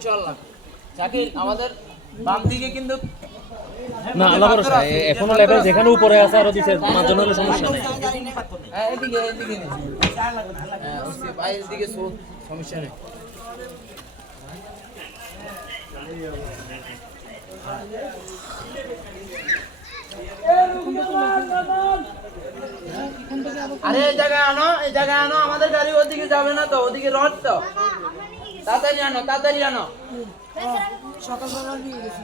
ইনশাআল্লাহ শাকিল আমাদের বাম দিকে কিন্তু না আল্লাহ ভরসা এখনো লেভেল যেখানে উপরে আছে আরো দিছে পাঁচজন হলে সমস্যা নেই হ্যাঁ এদিকে নেই হ্যাঁ ওসি ভাই এদিকে সমস্যা নেই আরে এই জায়গায় আনো আমাদের গাড়ি ওদিকে যাবে না তো ওদিকে রড তো তাড়াতাড়ি আনো সকালবেলা নিয়ে গেছি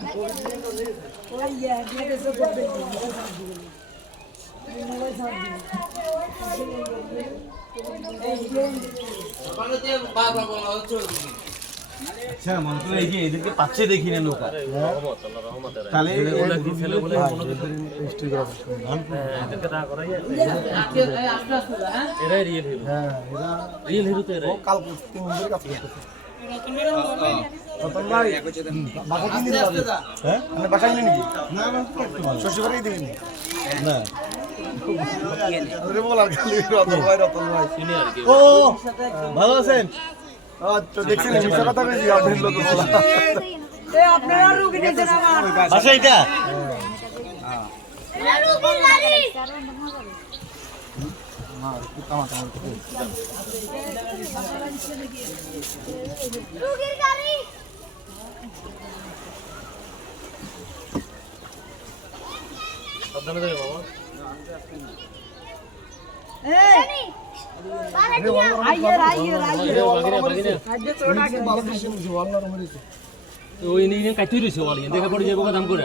ওই দিয়ে গেছে করবে আচ্ছা মনে করে এই যে এদেরকে পাচ্ছে দেখি না লোক তাহলে ফেলে বলে এদেরকে না করাই এরাই রিয়েল হিরো হ্যাঁ এরা রিয়েল হিরো তো এরাই কাল 3 দিনের কাজ করতেছে রতন ভাই বাসা কিনে যাবে হ্যাঁ মানে বাসা কিনে নাকি না না শশী করে দিবেন না আরে বলার খালি রতন ভাই সিনিয়র কি ও ভালো আছেন তো দেখছেন মিছা কথা কইছি আপনার লোক বলা এই আপনারা রুগী নিয়েছেন আমার বাসা এটা রুগীর গাড়ি রুগীর গাড়ি সাবধানে যাবে বাবা এই আইয়ের বাগিনা আজকে তোড়া কে ওই নিয়ে কাইতে রইছে ওয়ালি দেখা পড়ে যাবো দাম করে